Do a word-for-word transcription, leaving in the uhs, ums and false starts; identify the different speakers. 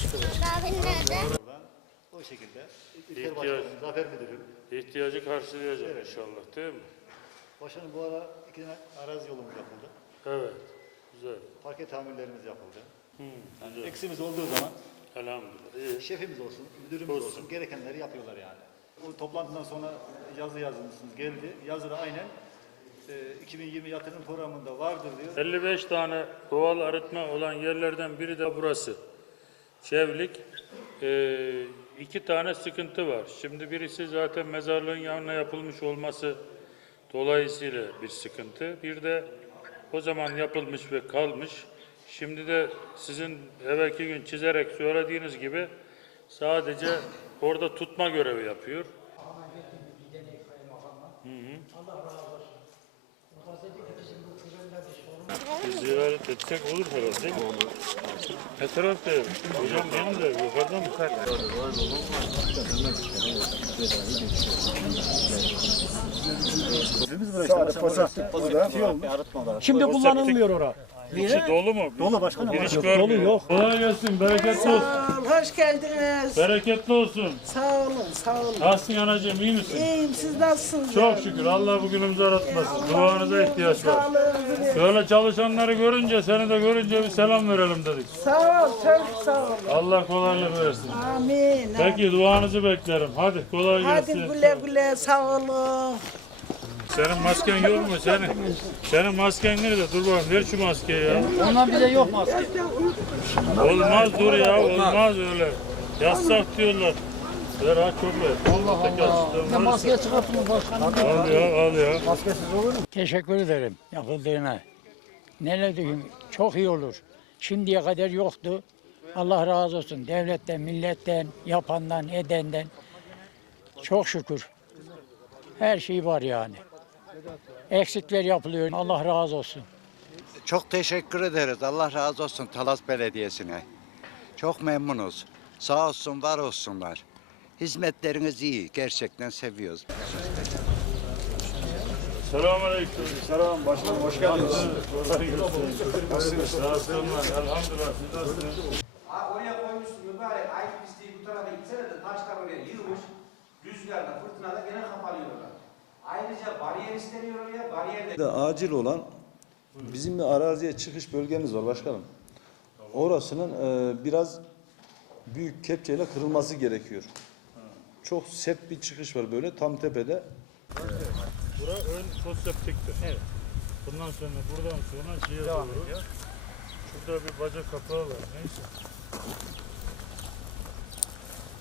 Speaker 1: Kahvenin nerede?
Speaker 2: O şekilde. İlker
Speaker 3: İhtiyaç-
Speaker 2: Başkanım, Zafer Müdürüm.
Speaker 3: İhtiyacı karşılayacak
Speaker 2: Evet.
Speaker 3: inşallah değil mi?
Speaker 2: Başkanım bu ara iki tane arazi yolumuz yapıldı.
Speaker 3: Evet. Güzel.
Speaker 2: Parke tamirlerimiz yapıldı.
Speaker 3: Hı,
Speaker 2: Yani
Speaker 3: güzel.
Speaker 2: eksimiz olduğu zaman
Speaker 3: Elhamdülillah. İyi.
Speaker 2: şefimiz olsun, müdürümüz
Speaker 3: Olsun.
Speaker 2: olsun, gerekenleri yapıyorlar yani. Bu toplantıdan sonra yazı yazmışsınız geldi. Yazıda aynen e, iki bin yirmi yatırım programında vardır diyor.
Speaker 3: elli beş tane doğal arıtma olan yerlerden biri de burası. Çevlik. Ee, iki tane sıkıntı var. Şimdi birisi zaten mezarlığın yanına yapılmış olması dolayısıyla bir sıkıntı. Bir de o zaman yapılmış ve kalmış. Şimdi de sizin evvelki gün çizerek söylediğiniz gibi sadece orada tutma görevi yapıyor. Hı hı. Bir ziyaret etsek olur herhalde değil mi? Ne tarafta ev? Hocam benim de yukarıda mı?
Speaker 2: Sadece pasattık burada.
Speaker 4: Şimdi kullanılmıyor ora.
Speaker 3: İçi dolu mu?
Speaker 2: Dolu başkanım.
Speaker 3: Giriş
Speaker 4: Yok,
Speaker 3: görmüyor.
Speaker 4: dolu yok.
Speaker 3: Kolay gelsin, bereketli olsun.
Speaker 5: Sağ ol, hoş geldiniz.
Speaker 3: Bereketli olsun.
Speaker 5: Sağ olun, sağ olun.
Speaker 3: Nasılsın anacığım, iyi misin?
Speaker 5: İyiyim, siz nasılsınız?
Speaker 3: Çok şükür. Allah bugünümüzü aratmasın. Duanıza ihtiyaç var.
Speaker 5: Sağlığınızı verin.
Speaker 3: Böyle çalışanları görünce, seni de görünce bir selam verelim dedik.
Speaker 5: Sağ ol, çok sağ olun.
Speaker 3: Allah kolaylık versin.
Speaker 5: Amin.
Speaker 3: Peki duanızı beklerim. Hadi kolay
Speaker 5: Hadi
Speaker 3: gelsin.
Speaker 5: güle güle, sağ olun.
Speaker 3: Senin masken yok mu senin? Senin masken nerede? Dur bakayım ver şu maskeyi ya.
Speaker 4: Ondan bize yok maske.
Speaker 3: Olmaz dur ya olmaz öyle. Yasak diyorlar. Ver aç çok ver. Allah Allah.
Speaker 4: Ne maske çıkarttın mı başkanım?
Speaker 3: Al ya al ya.
Speaker 6: Teşekkür ederim yapıldığına. Ne diyeyim, çok iyi olur. Şimdiye kadar yoktu. Allah razı olsun devletten, milletten, yapandan, edenden. Çok şükür. Her şey var yani. Eksikler yapılıyor. Allah razı olsun.
Speaker 7: Çok teşekkür ederiz. Allah razı olsun Talas Belediyesi'ne. Çok memnunuz. Sağ olsun, var olsunlar. Hizmetleriniz iyi. Gerçekten seviyoruz.
Speaker 3: Selamünaleyküm.
Speaker 2: Selam başkanım, hoş geldiniz.
Speaker 3: Kolay gelsin. Nasılsınız? Elhamdülillah. Siz nasılsınız?
Speaker 8: Abi oraya koymuşsun mübarek ayıp pisliği bu tarafa gitsene de taşlar oraya yığmış. Rüzgarda, fırtınada gene kapalıyorlar. Ayrıca bariyer isteniyor oraya, bariyer de...
Speaker 9: Acil olan bizim bir araziye çıkış bölgemiz var başkanım. Orasının e, biraz büyük kepçeyle kırılması gerekiyor. Çok sert bir çıkış var böyle tam tepede.
Speaker 3: Bura ön foseptiktir. Evet. Bundan sonra buradan sonra şeye doğru. Şurada bir baca kapağı var. Neyse.